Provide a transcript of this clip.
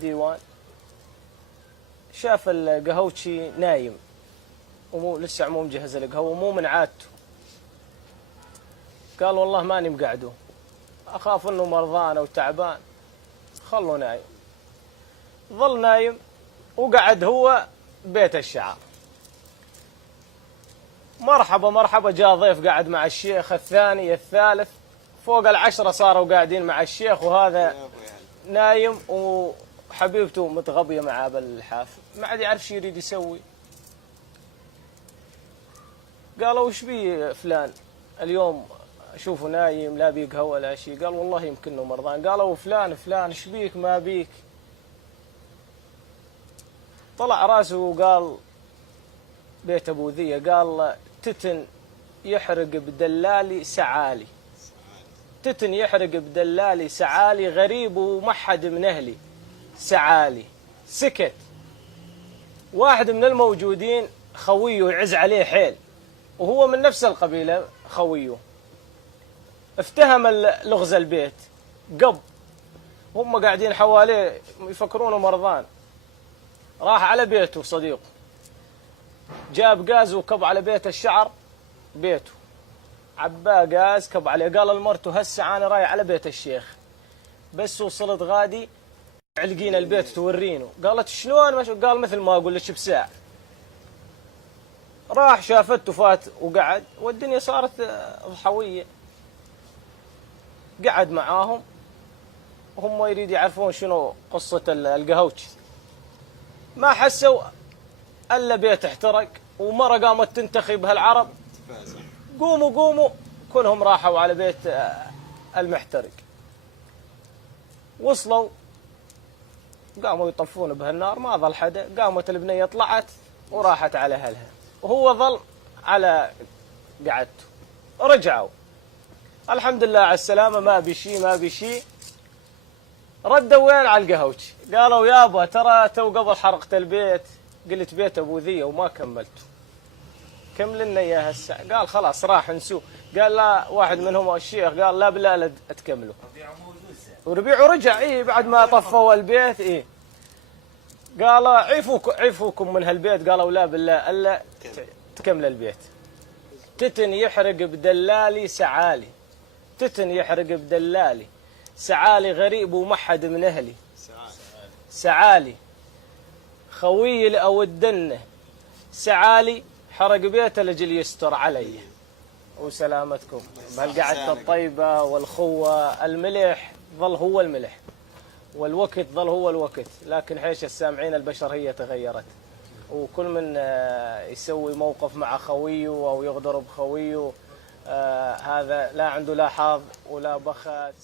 ديوان، شاف القهوتشي نايم ومو لسه مو مجهز القهوة مو من عادته. قال والله ماني مقعده، أخاف إنه مرضان أو تعبان، خلوا نايم. ظل نايم وقعد هو بيت الشعر. مرحبا مرحبا، جاء ضيف قاعد مع الشيخ، الثاني الثالث، فوق 10 صاروا قاعدين مع الشيخ، وهذا نايم وحبيبته متغبية معاه بالحافل، ما عاد يعرف شو يريد يسوي. قالوا وش بيه فلان اليوم اشوفه نايم لا بيه قهوه ولا شيء؟ قال والله يمكنه مرضان. قالوا فلان ايش بيك ما بيك؟ طلع راسه وقال بيت ابو ذيه، قال تتن يحرق بدلالي سعالي، تتن يحرق بدلالي سعالي، غريب وما حد من اهلي سعالي. سكت. واحد من الموجودين خويه يعز عليه حيل وهو من نفس القبيله خويه، افتهم لغز البيت، قب هم قاعدين حواليه يفكرونه مرضان. راح على بيته صديقه، جاب غاز وكب على بيت الشعر، بيته عباه غاز كب عليه. قال لمرته هسه انا رايح على بيت الشيخ، بس وصلت غادي علقين البيت تورينه. قالت شلون؟ قال مثل ما اقول لك بساعه. راح شافته فات وقعد، والدنيا صارت ضحويه. قعد معاهم هم يريد يعرفون شنو قصة القهوتش، ما حسوا الا بيت احترق ومرة قامت تنتخب هالعرب، قوموا قوموا، كلهم راحوا على بيت المحترق. وصلوا قاموا يطفون بهالنار، ما ظل حدا، قامت البنية طلعت وراحت على اهلها وهو ظل على قعدته. رجعوا الحمد لله على السلامة، ما بشي ما بشي. ردوا وين؟ على القهوتش. قالوا يابا ترى تو قبل حرقت البيت قلت بيت ابو ذيه وما كملته، كمل لنا اياه هسه. قال خلاص راح نسوه. قال لا، واحد منهم الشيخ قال لا بالله لا تكملوا. وربيعه رجع بعد ما طفوا البيت قال عيفوكم من هالبيت. قالوا لا بالله الا تكمل البيت. تتن يحرق بدلالي سعالي، تتن يحرق بدلالي سعالي، غريب ومحد من اهلي سعالي، خوي او الدنه سعالي، حرق بيته لجل يستر علي. وسلامتكم بهالقعدة الطيبة والخوة. الملح ظل هو الملح والوقت ظل هو الوقت، لكن حيش السامعين البشر هي تغيرت، وكل من يسوي موقف مع خويه أو يغدر بخويه هذا لا عنده لا حظ ولا بخت.